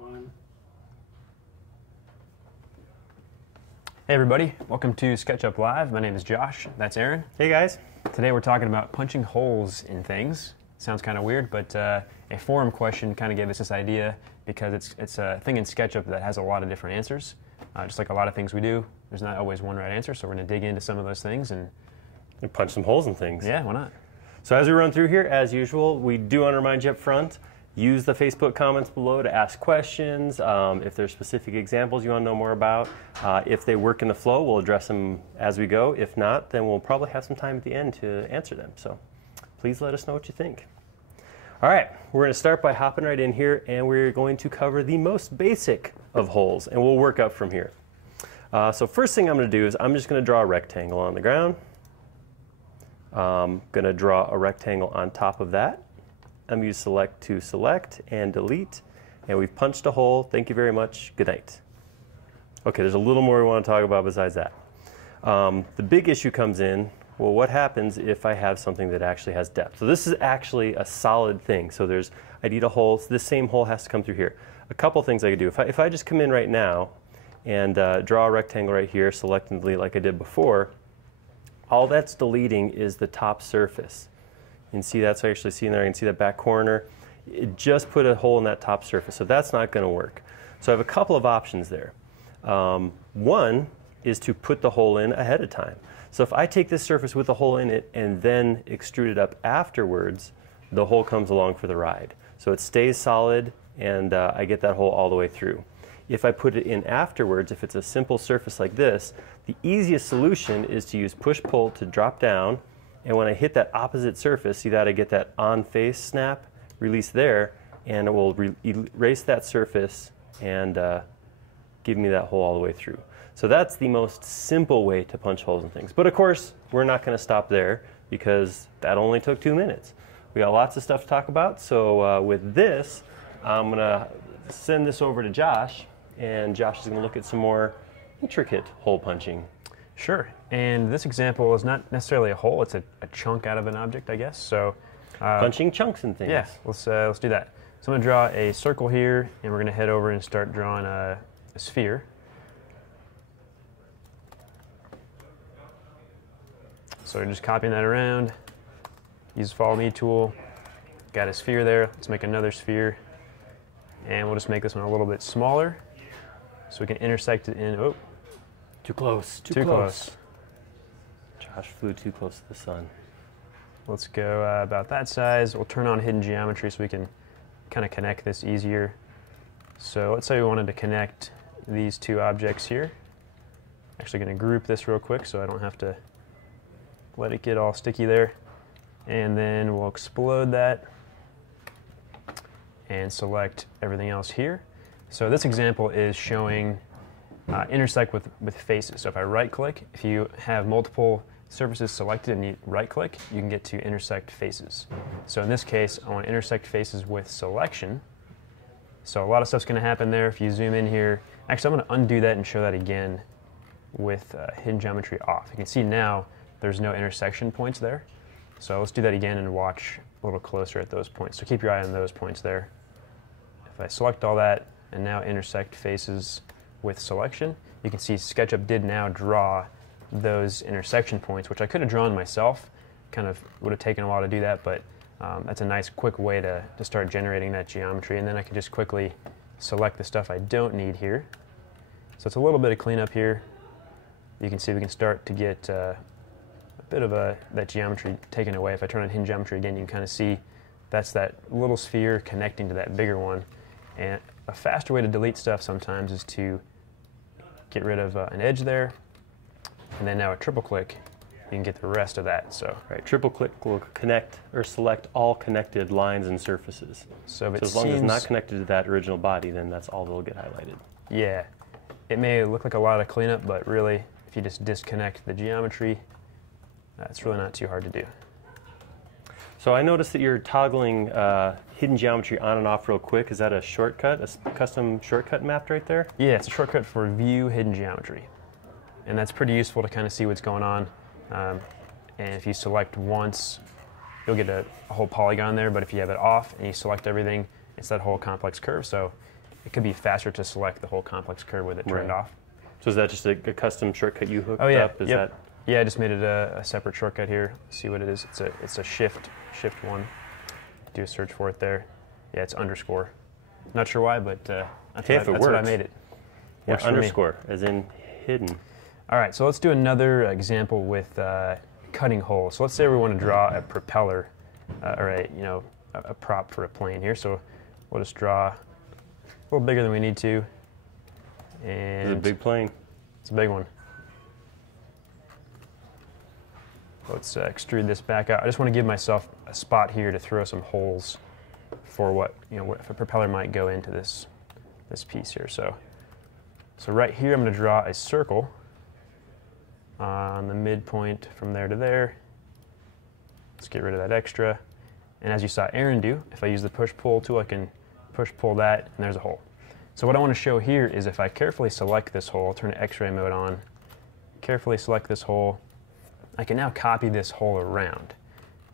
One. Hey everybody, welcome to SketchUp Live. My name is Josh, that's Aaron. Hey guys. Today we're talking about punching holes in things. Sounds kind of weird, but a forum question kind of gave us this idea because it's a thing in SketchUp that has a lot of different answers. Just like a lot of things we do, there's not always one right answer, so we're going to dig into some of those things and punch some holes in things. Yeah, why not? So as we run through here, as usual, we do want to remind you up front, use the Facebook comments below to ask questions. If there's specific examples you want to know more about, if they work in the flow, we'll address them as we go. If not, then we'll probably have some time at the end to answer them. So please let us know what you think. All right, we're going to start by hopping right in here, and we're going to cover the most basic of holes, and we'll work up from here. So first thing I'm going to do is I'm just going to draw a rectangle on the ground. I'm going to draw a rectangle on top of that. I'm going to use select to select and delete, and we've punched a hole. Thank you very much. Good night. Okay, there's a little more we want to talk about besides that. The big issue comes in, well, what happens if I have something that actually has depth? So this is actually a solid thing. So I need a hole. So this same hole has to come through here. A couple things I could do. If I just come in right now and draw a rectangle right here, select and delete like I did before, all that's deleting is the top surface. You can see that's actually seen there. You can see that back corner. It just put a hole in that top surface, so that's not going to work. So I have a couple of options there. One is to put the hole in ahead of time. So if I take this surface with a hole in it and then extrude it up afterwards, the hole comes along for the ride. So it stays solid, and I get that hole all the way through. If I put it in afterwards, if it's a simple surface like this, the easiest solution is to use push-pull to drop down, and when I hit that opposite surface, see that I get that on-face snap, release there, and it will erase that surface and give me that hole all the way through. So that's the most simple way to punch holes in things. But of course, we're not going to stop there because that only took 2 minutes. We got lots of stuff to talk about, so with this, I'm going to send this over to Josh, and Josh is going to look at some more intricate hole punching. Sure, and this example is not necessarily a hole, it's a chunk out of an object, I guess. So punching chunks and things. Yeah, let's do that. So I'm going to draw a circle here, and we're going to head over and start drawing a sphere. So just copying that around, use the follow me tool, got a sphere there, let's make another sphere, and we'll just make this one a little bit smaller so we can intersect it in, oh. Too close, too close. Josh flew too close to the sun. Let's go about that size. We'll turn on hidden geometry so we can kind of connect this easier. So let's say we wanted to connect these two objects here. Actually going to group this real quick so I don't have to let it get all sticky there. And then we'll explode that and select everything else here. So this example is showing intersect with faces. So if I right click, if you have multiple surfaces selected and you right click, you can get to intersect faces. So in this case, I want to intersect faces with selection. So a lot of stuff's going to happen there if you zoom in here. Actually, I'm going to undo that and show that again with hidden geometry off. You can see now there's no intersection points there. So let's do that again and watch a little closer at those points. So keep your eye on those points there. If I select all that and now intersect faces with selection, you can see SketchUp did now draw those intersection points, which I could have drawn myself. Kind of would have taken a while to do that, but that's a nice quick way to start generating that geometry. And then I can just quickly select the stuff I don't need here. So it's a little bit of cleanup here. You can see we can start to get a bit of that geometry taken away. If I turn on hidden geometry again, you can kind of see that's that little sphere connecting to that bigger one. And a faster way to delete stuff sometimes is to get rid of an edge there, and then now a triple click, you can get the rest of that. So right, triple click will connect or select all connected lines and surfaces. So as long as it's not connected to that original body, then that's all that'll get highlighted. Yeah, it may look like a lot of cleanup, but really, if you just disconnect the geometry, it's really not too hard to do. So I noticed that you're toggling hidden geometry on and off real quick. Is that a shortcut, a custom shortcut mapped right there? Yeah, it's a shortcut for view hidden geometry. And that's pretty useful to kind of see what's going on. And if you select once, you'll get a whole polygon there, but if you have it off and you select everything, it's that whole complex curve. So it could be faster to select the whole complex curve with it turned off. So is that just a custom shortcut you hooked Oh yeah, up? Is yep. that... Yeah, I just made it a separate shortcut here. See what it is. It's a shift one. Do a search for it there. Yeah, it's underscore. Not sure why, but that's what I made it. Yeah, underscore, as in hidden. All right, so let's do another example with cutting holes. So let's say we want to draw a propeller or a prop for a plane here. So we'll just draw a little bigger than we need to. And it's a big plane. It's a big one. Let's extrude this back out. I just want to give myself a spot here to throw some holes for what, if a propeller might go into this piece here. So right here, I'm going to draw a circle on the midpoint from there to there. Let's get rid of that extra. And as you saw Aaron do, if I use the push-pull tool, I can push-pull that, and there's a hole. So what I want to show here is if I carefully select this hole, turn X-ray mode on, carefully select this hole, I can now copy this hole around.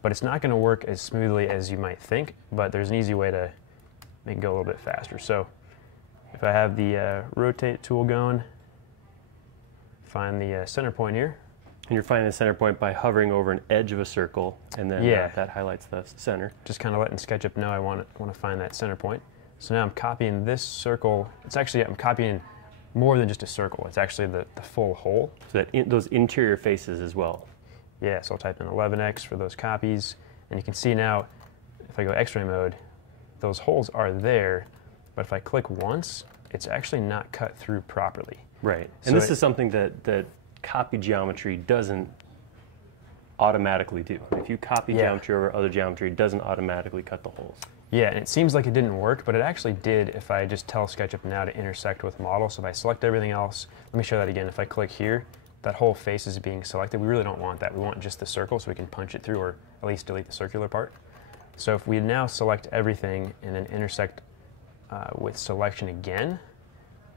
But it's not going to work as smoothly as you might think, but there's an easy way to make it go a little bit faster. So if I have the rotate tool going, find the center point here. And you're finding the center point by hovering over an edge of a circle, and then that highlights the center. Just kind of letting SketchUp know I want to find that center point. So now I'm copying this circle. I'm copying more than just a circle. It's actually the full hole. So that those interior faces as well. Yeah, so I'll type in 11x for those copies. And you can see now, if I go X-ray mode, those holes are there, but if I click once, it's actually not cut through properly. Right, and so this is something that copy geometry doesn't automatically do. If you copy geometry over other geometry, it doesn't automatically cut the holes. Yeah, and it seems like it didn't work, but it actually did if I just tell SketchUp now to intersect with model. So if I select everything else, let me show that again. If I click here, that whole face is being selected. We really don't want that. We want just the circle so we can punch it through, or at least delete the circular part. So if we now select everything and then intersect with selection again,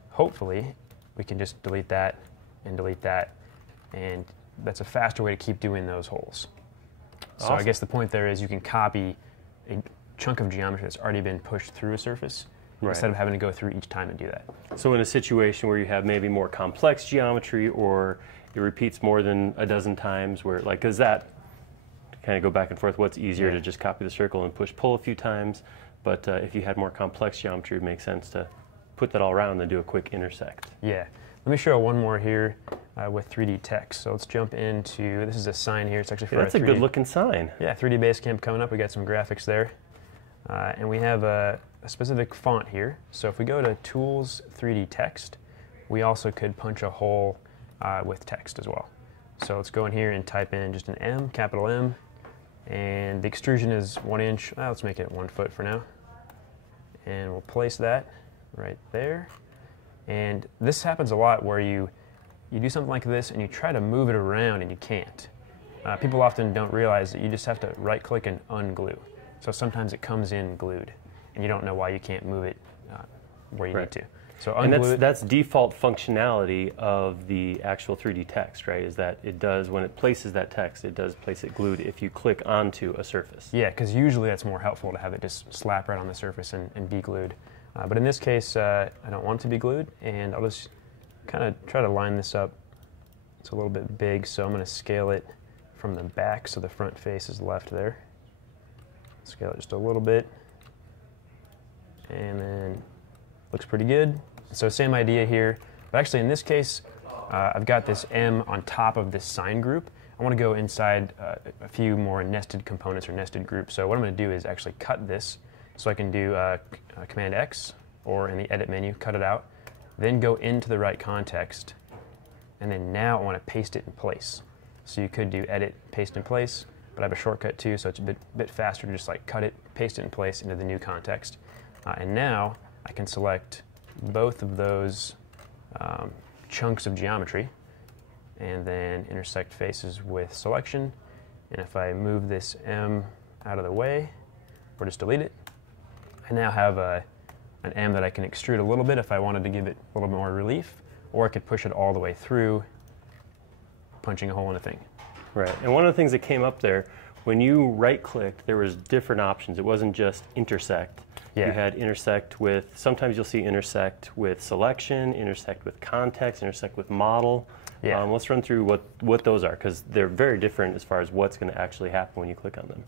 hopefully we can just delete that, and that's a faster way to keep doing those holes. Awesome. So I guess the point there is you can copy a chunk of geometry that's already been pushed through a surface instead of having to go through each time and do that. So in a situation where you have maybe more complex geometry, or it repeats more than a dozen times, where does that kind of go back and forth? What's easier to just copy the circle and push-pull a few times? But if you had more complex geometry, it makes sense to put that all around and then do a quick intersect. Yeah. Let me show one more here with 3D text. So let's jump into, this is a sign here. It's actually for that's a good looking sign. Yeah, 3D Basecamp coming up. We got some graphics there. And we have a specific font here. So if we go to Tools, 3D Text, we also could punch a hole with text as well. So let's go in here and type in just an M, capital M, and the extrusion is 1 inch. Let's make it 1 foot for now. And we'll place that right there. And this happens a lot where you do something like this and you try to move it around and you can't. People often don't realize that you just have to right-click and unglue. So sometimes it comes in glued, and you don't know why you can't move it where you need to. So unglue it. That's default functionality of the actual 3D text, right? Is that it does, when it places that text, it does place it glued if you click onto a surface. Yeah, because usually that's more helpful to have it just slap right on the surface and be glued. But in this case, I don't want it to be glued, and I'll just kind of try to line this up. It's a little bit big, so I'm going to scale it from the back so the front face is left there. Scale it just a little bit, and then looks pretty good. So same idea here, but actually in this case, I've got this M on top of this sign group. I want to go inside a few more nested components or nested groups. So what I'm going to do is actually cut this. So I can do Command X, or in the Edit menu, cut it out, then go into the right context, and then now I want to paste it in place. So you could do Edit, Paste in Place, but I have a shortcut too, so it's a bit faster to just cut it, paste it in place into the new context. And now I can select both of those chunks of geometry and then intersect faces with selection. And if I move this M out of the way, or just delete it, I now have an M that I can extrude a little bit if I wanted to give it a little more relief, or I could push it all the way through, punching a hole in the thing. Right, and one of the things that came up there, when you right-clicked, there was different options. It wasn't just intersect. Yeah. You had intersect with, sometimes you'll see intersect with selection, intersect with context, intersect with model. Yeah. Let's run through what those are, because they're very different as far as what's going to actually happen when you click on them.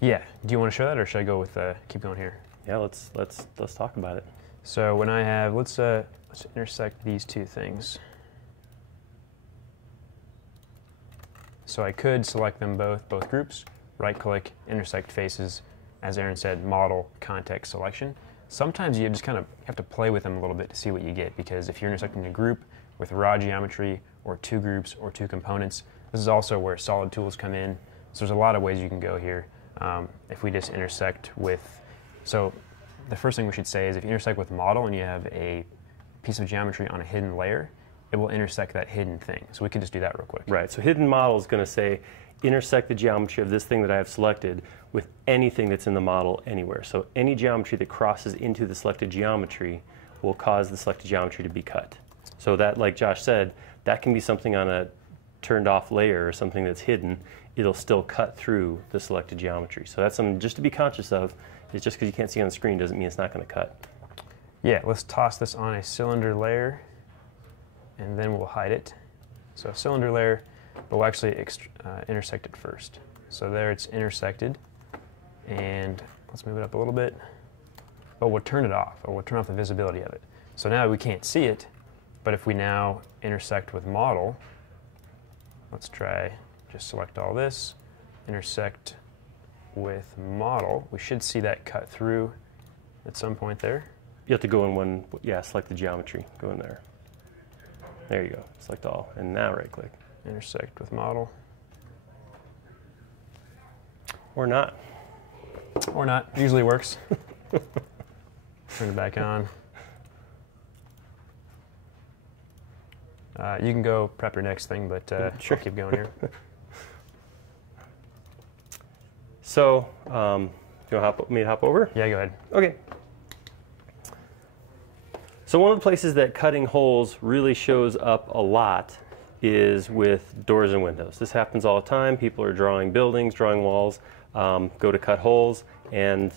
Yeah. Do you want to show that, or should I go with keep going here? Yeah, let's talk about it. So when I have, let's intersect these two things. So I could select them both groups, right-click, intersect faces, as Aaron said, model, context, selection. Sometimes you just kind of have to play with them a little bit to see what you get, because if you're intersecting a group with raw geometry, or two groups, or two components, this is also where solid tools come in. So there's a lot of ways you can go here. If we just intersect with, so the first thing we should say is if you intersect with model and you have a piece of geometry on a hidden layer, it will intersect that hidden thing. So we can just do that real quick. Right, so hidden model is going to say intersect the geometry of this thing that I have selected with anything that's in the model anywhere. So any geometry that crosses into the selected geometry will cause the selected geometry to be cut. So that, like Josh said, that can be something on a turned off layer or something that's hidden. It'll still cut through the selected geometry. So that's something just to be conscious of. Is just because you can't see on the screen doesn't mean it's not going to cut. Yeah, let's toss this on a cylinder layer, and then we'll hide it. So cylinder layer, but we'll actually intersect it first. So there it's intersected, and let's move it up a little bit. But we'll turn it off, or we'll turn off the visibility of it. So now we can't see it, but if we now intersect with model, let's try, just select all this, intersect with model, we should see that cut through at some point there. You have to go in one, yeah, select the geometry, go in there. There you go, select all, and now right click. Intersect with model. Or not. Or not, usually works. Turn it back on. You can go prep your next thing, but sure. I'll keep going here. So, you want me to hop over? Yeah, go ahead. Okay. So one of the places that cutting holes really shows up a lot is with doors and windows. This happens all the time. People are drawing buildings, drawing walls, go to cut holes, and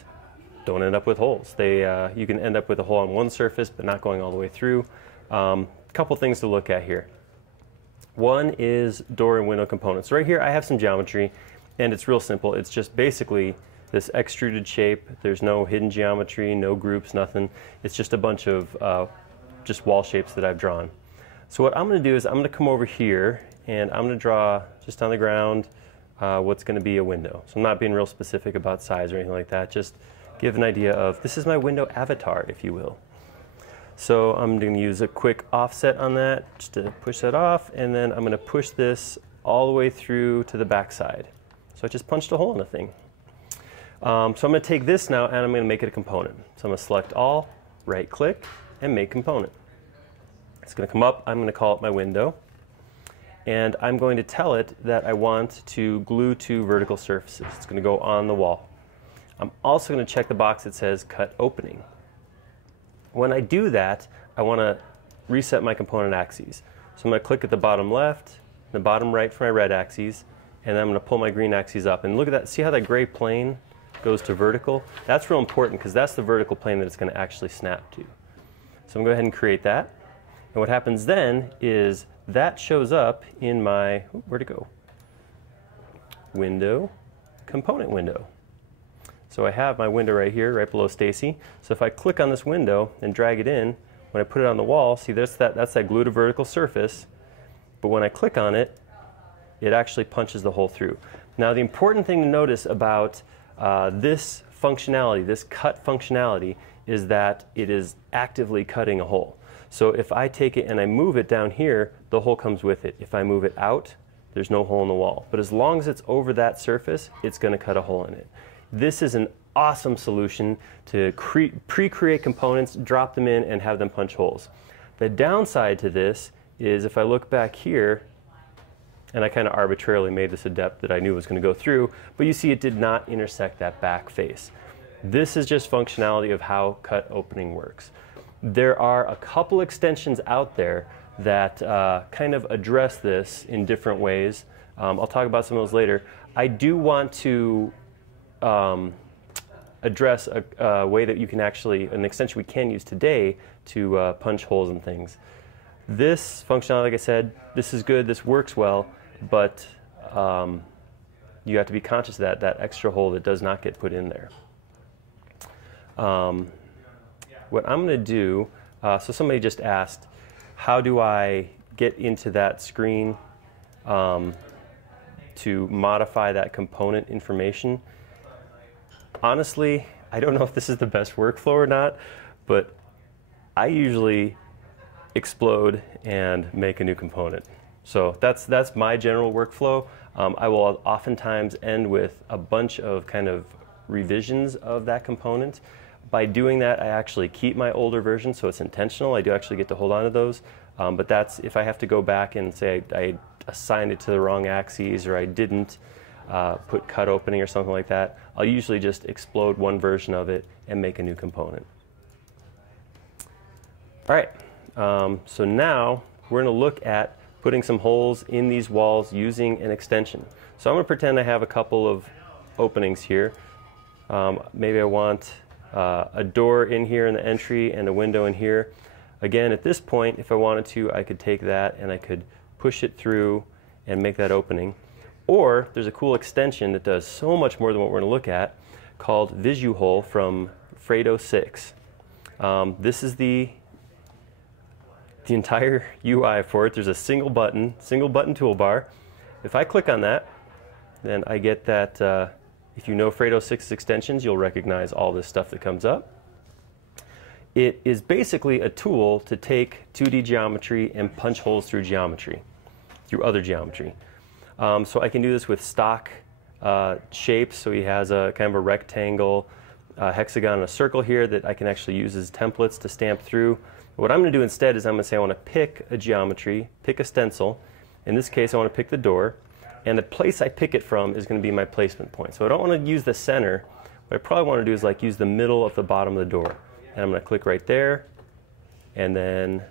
don't end up with holes. You can end up with a hole on one surface, but not going all the way through. Couple things to look at here. One is door and window components. Right here I have some geometry, and it's real simple. It's just basically this extruded shape. There's no hidden geometry, no groups, nothing. It's just a bunch of just wall shapes that I've drawn. So what I'm going to do is I'm going to come over here and I'm going to draw just on the ground what's going to be a window. So I'm not being real specific about size or anything like that. Just give an idea of this is my window avatar, if you will. So I'm going to use a quick offset on that just to push that off, and then I'm going to push this all the way through to the back side. So I just punched a hole in the thing. So I'm going to take this now and I'm going to make it a component. So I'm going to select all, right click, and make component. It's going to come up, I'm going to call it my window, and I'm going to tell it that I want to glue two vertical surfaces. It's going to go on the wall. I'm also going to check the box that says cut opening. When I do that, I want to reset my component axes. So I'm going to click at the bottom left, the bottom right for my red axes, and then I'm going to pull my green axes up. And look at that, see how that gray plane goes to vertical? That's real important because that's the vertical plane that it's going to actually snap to. So I'm going to go ahead and create that. And what happens then is that shows up in my, where'd it go? Window, component window. So I have my window right here, right below Stacy. So if I click on this window and drag it in, when I put it on the wall, see that's that glue to vertical surface. But when I click on it, it actually punches the hole through. Now the important thing to notice about this functionality, this cut functionality, is that it is actively cutting a hole. So if I take it and I move it down here, the hole comes with it. If I move it out, there's no hole in the wall. But as long as it's over that surface, it's going to cut a hole in it. This is an awesome solution to pre-create components, drop them in, and have them punch holes. The downside to this is if I look back here, and I kind of arbitrarily made this a depth that I knew was going to go through, but you see it did not intersect that back face. This is just functionality of how cut opening works. There are a couple extensions out there that kind of address this in different ways. I'll talk about some of those later. I do want to address a way that you can actually, an extension we can use today to punch holes in things. This functionality, like I said, this is good, this works well, but you have to be conscious of that extra hole that does not get put in there. What I'm going to do, so somebody just asked, how do I get into that screen to modify that component information? Honestly, I don't know if this is the best workflow or not, but I usually explode and make a new component. So that's my general workflow. I will oftentimes end with a bunch of kind of revisions of that component. By doing that, I actually keep my older version, so it's intentional. I do actually get to hold on to those. But that's if I have to go back and say I assigned it to the wrong axes, or I didn't put cut opening or something like that, I'll usually just explode one version of it and make a new component. All right, so now we're going to look at putting some holes in these walls using an extension. So I'm going to pretend I have a couple of openings here. Maybe I want a door in here in the entry and a window in here. Again, at this point, if I wanted to, I could take that and I could push it through and make that opening. Or there's a cool extension that does so much more than what we're going to look at, called VisuHole from Fredo 6. This is the entire UI for it. There's a single button toolbar. If I click on that, then I get that, if you know Fredo 6's extensions, you'll recognize all this stuff that comes up. It is basically a tool to take 2D geometry and punch holes through geometry, through other geometry. So I can do this with stock shapes. So he has a kind of a rectangle, hexagon, and a circle here that I can actually use as templates to stamp through. But what I'm going to do instead is I'm going to say I want to pick a geometry, pick a stencil. In this case, I want to pick the door. And the place I pick it from is going to be my placement point. So I don't want to use the center. What I probably want to do is like use the middle of the bottom of the door. And I'm going to click right there. And then,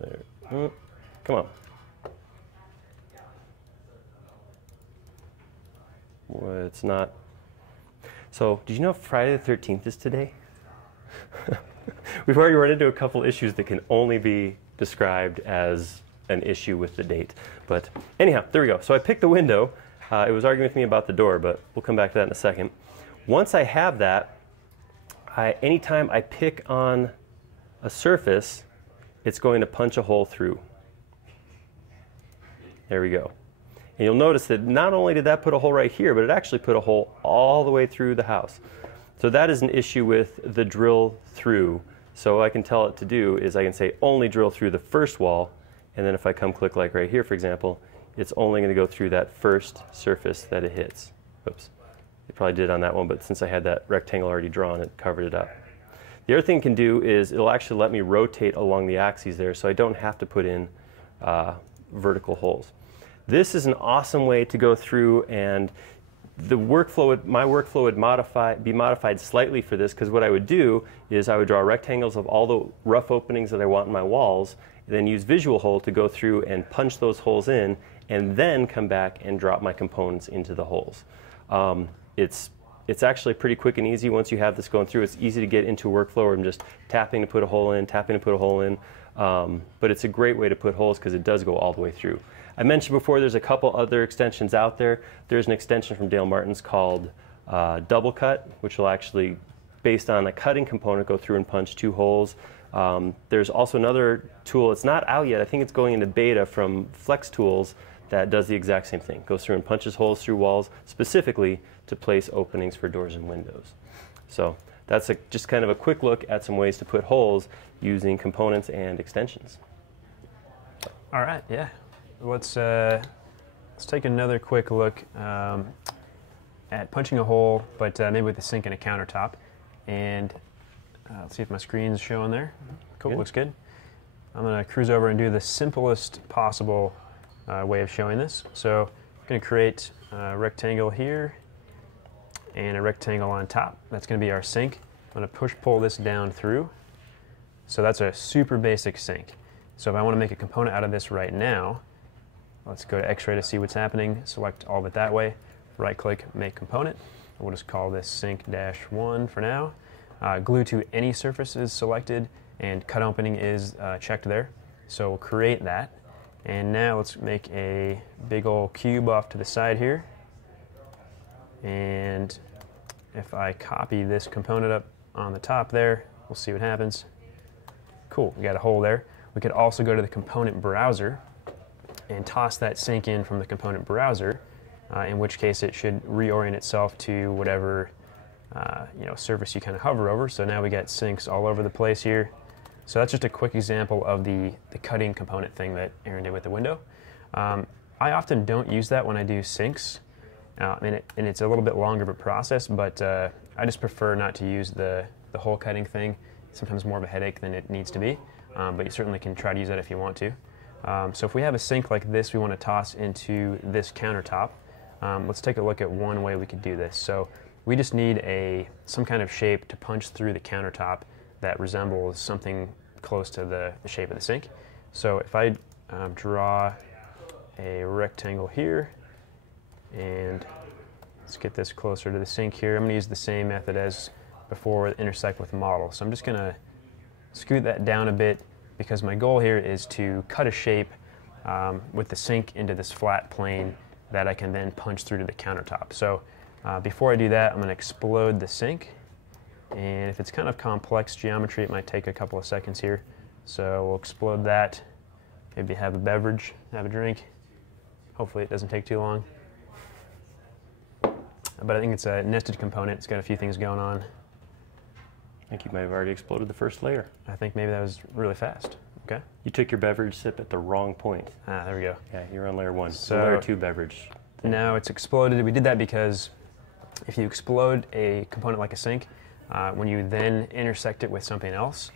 there. Come on. Well, it's not. So, did you know Friday the 13th is today? We've already run into a couple issues that can only be described as an issue with the date. But anyhow, there we go. So I picked the window. It was arguing with me about the door, but we'll come back to that in a second. Once I have that, anytime I pick on a surface, it's going to punch a hole through. There we go. And you'll notice that not only did that put a hole right here, but it actually put a hole all the way through the house. So that is an issue with the drill through. So what I can tell it to do is I can say only drill through the first wall, and then if I come click like right here, for example, it's only going to go through that first surface that it hits. Oops. It probably did on that one, but since I had that rectangle already drawn, it covered it up. The other thing it can do is it'll actually let me rotate along the axes there, so I don't have to put in vertical holes. This is an awesome way to go through, and the workflow, my workflow would be modified slightly for this, because what I would do is I would draw rectangles of all the rough openings that I want in my walls, and then use VisuHole to go through and punch those holes in, and then come back and drop my components into the holes. It's actually pretty quick and easy once you have this going through. It's easy to get into a workflow where I'm just tapping to put a hole in, tapping to put a hole in. But it's a great way to put holes because it does go all the way through. I mentioned before there's a couple other extensions out there. There's an extension from Dale Martin's called Double Cut, which will actually, based on a cutting component, go through and punch 2 holes. There's also another tool, it's not out yet, I think it's going into beta, from Flex Tools, that does the exact same thing. Goes through and punches holes through walls, specifically to place openings for doors and windows. So that's just kind of a quick look at some ways to put holes using components and extensions. All right, yeah. Let's take another quick look at punching a hole, but maybe with a sink and a countertop. And let's see if my screen's showing there. Cool, good. Looks good. I'm going to cruise over and do the simplest possible way of showing this. So I'm going to create a rectangle here and a rectangle on top. That's going to be our sink. I'm going to push-pull this down through. So that's a super basic sink. So if I want to make a component out of this right now, Let's go to X-ray to see what's happening. Select all of it that way. Right-click, make component. We'll just call this sync-1 for now. Glue to any surface is selected, and cut opening is checked there. So we'll create that. And now let's make a big old cube off to the side here. And if I copy this component up on the top there, we'll see what happens. Cool, we got a hole there. We could also go to the component browser and toss that sync in from the component browser, in which case it should reorient itself to whatever surface you kind of hover over. So now we got syncs all over the place here. So that's just a quick example of the cutting component thing that Aaron did with the window. I often don't use that when I do syncs, and it's a little bit longer of a process, but I just prefer not to use the whole cutting thing. It's sometimes more of a headache than it needs to be, but you certainly can try to use that if you want to. So if we have a sink like this we want to toss into this countertop, let's take a look at one way we could do this. So we just need some kind of shape to punch through the countertop that resembles something close to the shape of the sink. So if I draw a rectangle here, and let's get this closer to the sink here. I'm going to use the same method as before with intersect with model. So I'm just going to scoot that down a bit because my goal here is to cut a shape with the sink into this flat plane that I can then punch through to the countertop. So before I do that, I'm going to explode the sink. And if it's kind of complex geometry, it might take a couple of seconds here. So we'll explode that, maybe have a beverage, have a drink. Hopefully it doesn't take too long. But I think it's a nested component. It's got a few things going on. I think you might have already exploded the first layer. I think maybe that was really fast. Okay. You took your beverage sip at the wrong point. Ah, there we go. Yeah, you're on layer 1. So layer 2 beverage. Now it's exploded. We did that because if you explode a component like a sink, when you then intersect it with something else,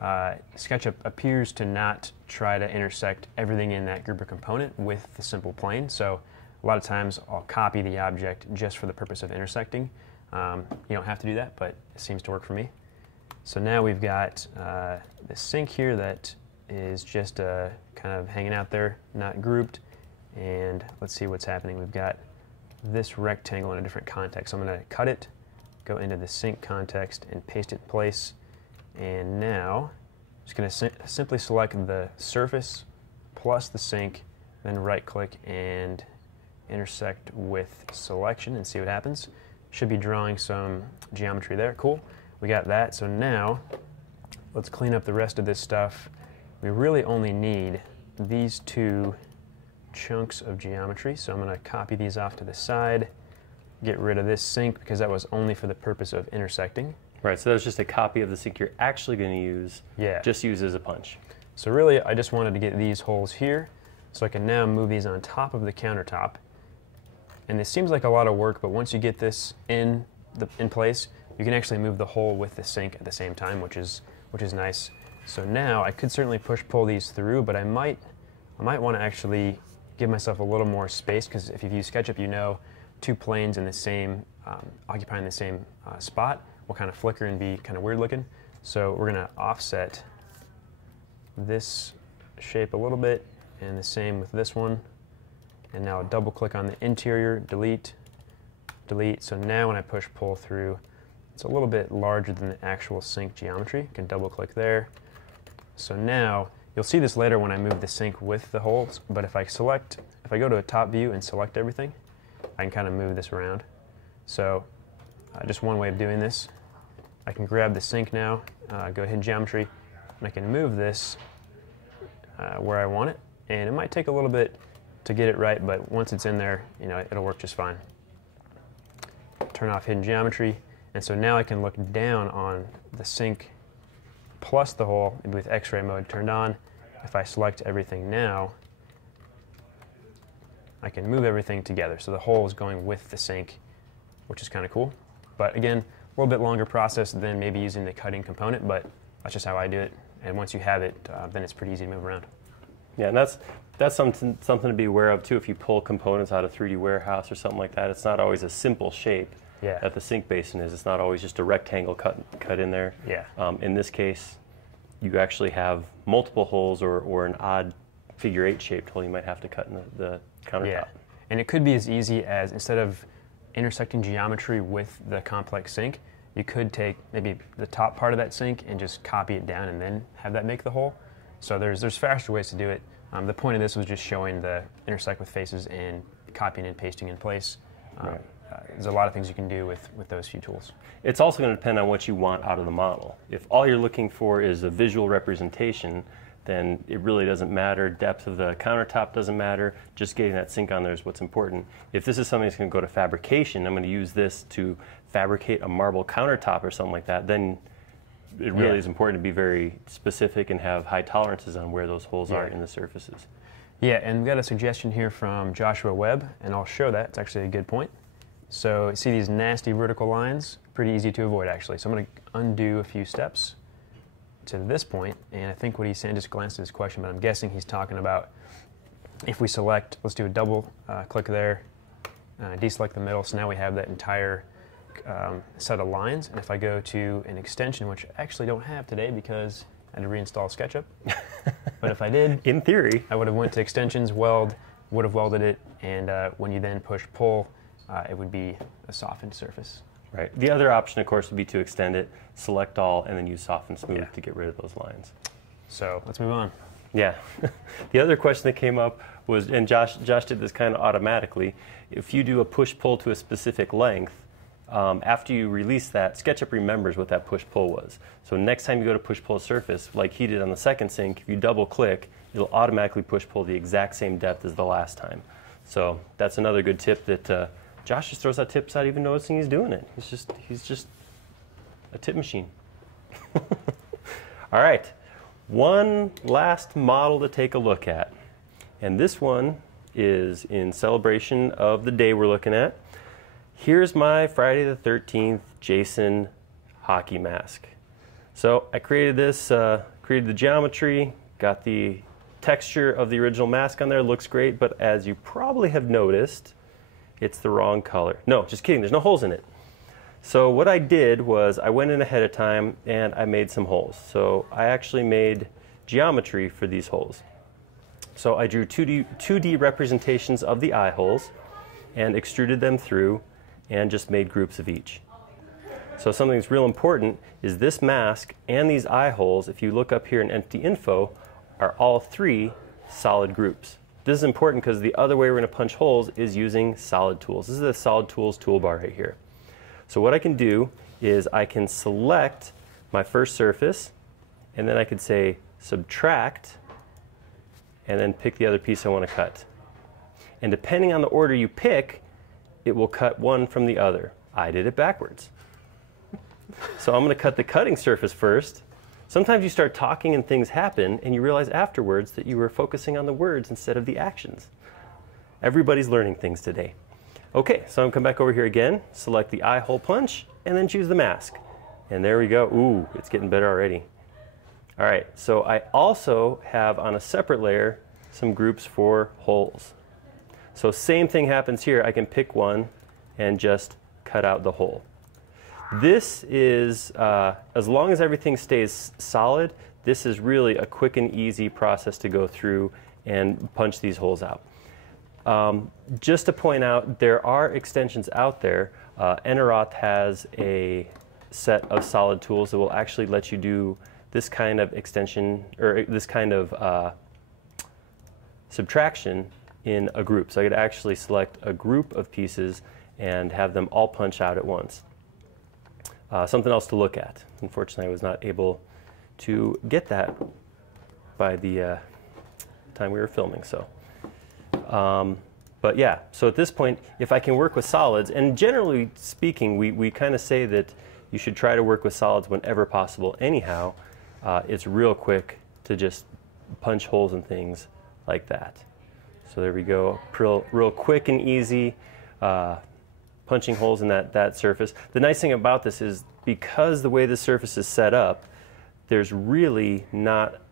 SketchUp appears to not try to intersect everything in that group or component with the simple plane. So a lot of times I'll copy the object just for the purpose of intersecting. You don't have to do that, but it seems to work for me. So now we've got the sink here that is just kind of hanging out there, not grouped. And let's see what's happening. We've got this rectangle in a different context. So I'm going to cut it, go into the sink context, and paste it in place. And now I'm just going to simply select the surface plus the sink, then right-click and intersect with selection and see what happens. Should be drawing some geometry there. Cool. We got that. So now let's clean up the rest of this stuff. We really only need these two chunks of geometry. So I'm going to copy these off to the side, get rid of this sink because that was only for the purpose of intersecting. Right, so that's just a copy of the sink you're actually going to use, just use as a punch. So really I just wanted to get these holes here so I can now move these on top of the countertop. And this seems like a lot of work, but once you get this in place, you can actually move the hole with the sink at the same time, which is nice. So now I could certainly push-pull these through, but I might want to actually give myself a little more space because if you've used SketchUp, you know two planes in the same, occupying the same spot will kind of flicker and be kind of weird looking. So we're going to offset this shape a little bit, and the same with this one. And now double click on the interior, delete, delete. So now when I push pull through, it's a little bit larger than the actual sink geometry. You can double click there. So now you'll see this later when I move the sink with the holes, but if I go to a top view and select everything, I can kind of move this around. So just one way of doing this, I can grab the sink now, go ahead geometry, and I can move this where I want it. And it might take a little bit to get it right, but once it's in there, it'll work just fine. Turn off hidden geometry, and so now I can look down on the sink plus the hole, maybe with X-ray mode turned on. If I select everything now, I can move everything together. So the hole is going with the sink, which is kind of cool. But again, a little bit longer process than maybe using the cutting component, but that's just how I do it. And once you have it, then it's pretty easy to move around. Yeah, and that's something to be aware of too. If you pull components out of 3D Warehouse or something like that, it's not always a simple shape that the sink basin is. It's not always just a rectangle cut in there. Yeah. In this case, you actually have multiple holes or an odd figure-8 shaped hole you might have to cut in the countertop. Yeah, and it could be as easy as, instead of intersecting geometry with the complex sink, you could take maybe the top part of that sink and just copy it down and then have that make the hole. So there's faster ways to do it. The point of this was just showing the intersect with faces and copying and pasting in place. Right. There's a lot of things you can do with those few tools. It's also going to depend on what you want out of the model. If all you're looking for is a visual representation, then it really doesn't matter. Depth of the countertop doesn't matter. Just getting that sink on there is what's important. If this is something that's going to go to fabrication, I'm going to use this to fabricate a marble countertop or something like that, then it really is important to be very specific and have high tolerances on where those holes are in the surfaces. Yeah, and we got a suggestion here from Joshua Webb, and I'll show that. It's actually a good point. So see these nasty vertical lines? Pretty easy to avoid, actually. So I'm going to undo a few steps to this point, and I think what he's saying, just glanced at his question, but I'm guessing he's talking about if we select, let's do a double click there, deselect the middle, so now we have that entire set of lines. And if I go to an extension, which I actually don't have today because I had to reinstall SketchUp, but if I did, in theory, I would have went to extensions, weld, would have welded it, and when you then push pull, it would be a softened surface. Right. The other option, of course, would be to extend it, select all, and then use soften smooth to get rid of those lines. So let's move on. Yeah. The other question that came up was, and Josh did this kind of automatically, if you do a push-pull to a specific length, after you release that, SketchUp remembers what that push-pull was. So next time you go to push-pull a surface, like he did on the second sink, if you double-click, it'll automatically push-pull the exact same depth as the last time. So that's another good tip that Josh just throws out tips without even noticing he's doing it. He's just a tip machine. All right, one last model to take a look at. And this one is in celebration of the day we're looking at. Here's my Friday the 13th Jason hockey mask. So I created this, created the geometry, got the texture of the original mask on there, looks great, but as you probably have noticed, it's the wrong color. No, just kidding, there's no holes in it. So what I did was I went in ahead of time and I made some holes. So I actually made geometry for these holes. So I drew 2D representations of the eye holes and extruded them through and just made groups of each. So something that's real important is this mask and these eye holes, if you look up here in empty info, are all 3 solid groups. This is important because the other way we're going to punch holes is using solid tools. This is the solid tools toolbar right here. So what I can do is I can select my first surface, and then I could say subtract, and then pick the other piece I want to cut. And depending on the order you pick, it will cut one from the other. I did it backwards. So I'm going to cut the cutting surface first. Sometimes you start talking and things happen and you realize afterwards that you were focusing on the words instead of the actions. Everybody's learning things today. Okay, so I'm going to come back over here again, select the eye hole punch, and then choose the mask. And there we go. Ooh, it's getting better already. All right, so I also have on a separate layer some groups for holes. So same thing happens here. I can pick one and just cut out the hole. This is, as long as everything stays solid, this is really a quick and easy process to go through and punch these holes out. Just to point out, there are extensions out there. Intersect has a set of solid tools that will actually let you do this kind of extension, or this kind of subtraction in a group. So I could actually select a group of pieces and have them all punch out at once. Something else to look at. Unfortunately, I was not able to get that by the time we were filming. So, but yeah, so at this point, if I can work with solids, and generally speaking, we kind of say that you should try to work with solids whenever possible anyhow. It's real quick to just punch holes in things like that. So there we go, real quick and easy. Punching holes in that surface. The nice thing about this is because the way the surface is set up, there's really not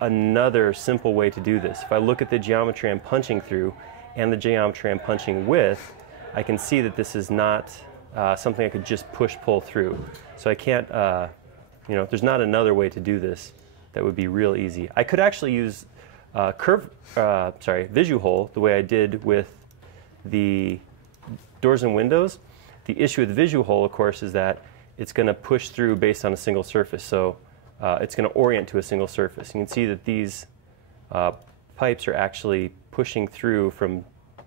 another simple way to do this. If I look at the geometry I'm punching through and the geometry I'm punching with, I can see that this is not something I could just push-pull through. So I can't, there's not another way to do this that would be real easy. I could actually use visu hole the way I did with the doors and windows. The issue with the visu hole, of course, is that it's going to push through based on a single surface. So it's going to orient to a single surface. You can see that these pipes are actually pushing through from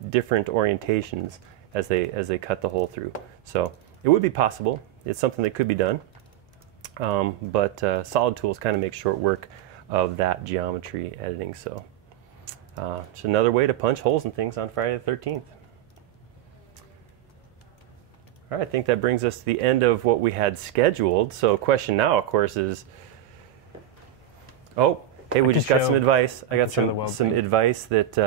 different orientations as they cut the hole through. So it would be possible. It's something that could be done. But solid tools kind of make short work of that geometry editing. So it's another way to punch holes in things on Friday the 13th. All right, I think that brings us to the end of what we had scheduled. So question now, of course, is, oh, hey, we just got some advice. I got some advice that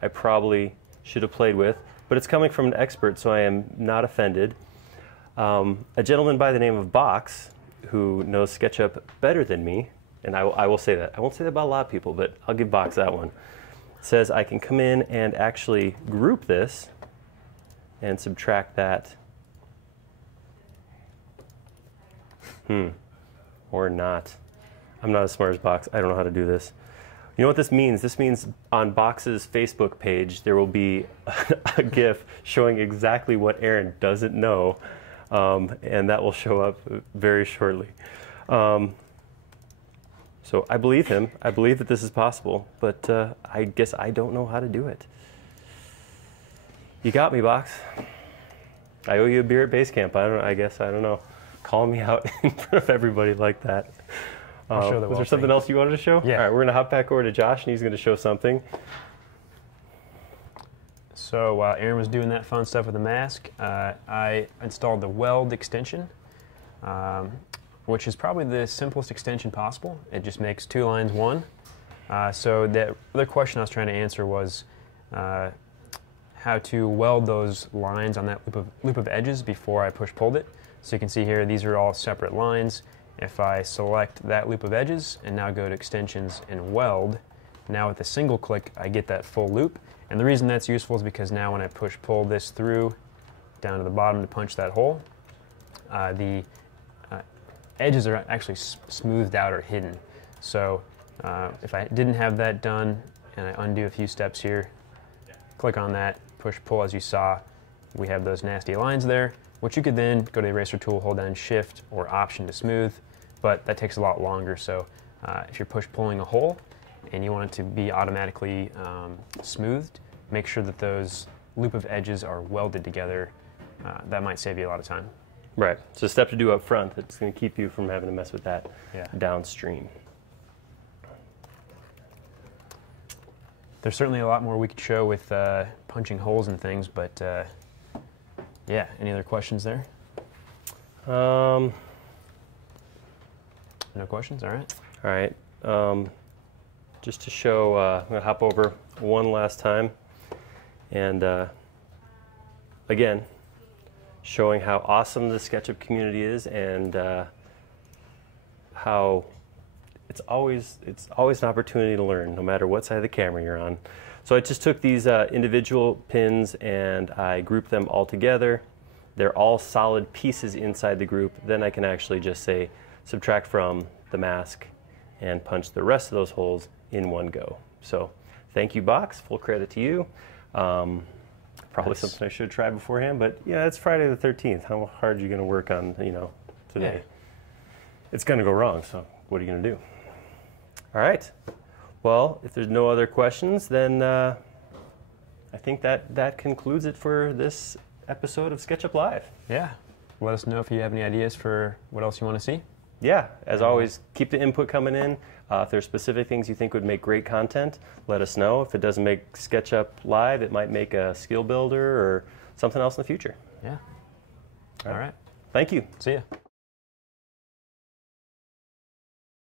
I probably should have played with, but it's coming from an expert, so I am not offended. A gentleman by the name of Box, who knows SketchUp better than me, and I will say that. I won't say that about a lot of people, but I'll give Box that one. Says I can come in and actually group this and subtract that. Or not. I'm not as smart as Box. I don't know how to do this. You know what this means? This means on Box's Facebook page, there will be a GIF showing exactly what Aaron doesn't know, and that will show up very shortly. So I believe him. I believe that this is possible, but I guess I don't know how to do it. You got me, Box. I owe you a beer at base camp. I guess I don't know. Calling me out in front of everybody like that. Was there something else you wanted to show? Yeah. All right, we're going to hop back over to Josh, and he's going to show something. So while Aaron was doing that fun stuff with the mask, I installed the weld extension, which is probably the simplest extension possible. It just makes two lines one. So the other question I was trying to answer was how to weld those lines on that loop of edges before I pulled it. So you can see here, these are all separate lines. If I select that loop of edges and now go to extensions and weld, now with a single click, I get that full loop. And the reason that's useful is because now when I pull this through down to the bottom to punch that hole, the edges are actually smoothed out or hidden. So if I didn't have that done and I undo a few steps here, click on that, push, pull as you saw, we have those nasty lines there, which you could then go to the eraser tool, hold down Shift or Option to smooth, but that takes a lot longer. So if you're pulling a hole and you want it to be automatically smoothed, make sure that those loop of edges are welded together. That might save you a lot of time. Right. So a step to do up front that's going to keep you from having to mess with that downstream. There's certainly a lot more we could show with punching holes and things, but yeah, any other questions there? No questions? All right. All right. Just to show, I'm going to hop over one last time. And again, showing how awesome the SketchUp community is and how it's always an opportunity to learn, no matter what side of the camera you're on. So I just took these individual pins and I grouped them all together. They're all solid pieces inside the group. Then I can actually just say subtract from the mask and punch the rest of those holes in one go. So thank you, Box. Full credit to you. Probably something I should have tried beforehand, but yeah, it's Friday the 13th. How hard are you going to work on, today? Yeah. It's going to go wrong, so what are you going to do? All right. Well, if there's no other questions, then I think that concludes it for this episode of SketchUp Live. Yeah. Let us know if you have any ideas for what else you want to see. Yeah. As always, keep the input coming in. If there's specific things you think would make great content, let us know. If it doesn't make SketchUp Live, it might make a skill builder or something else in the future. Yeah. All right. Thank you. See ya.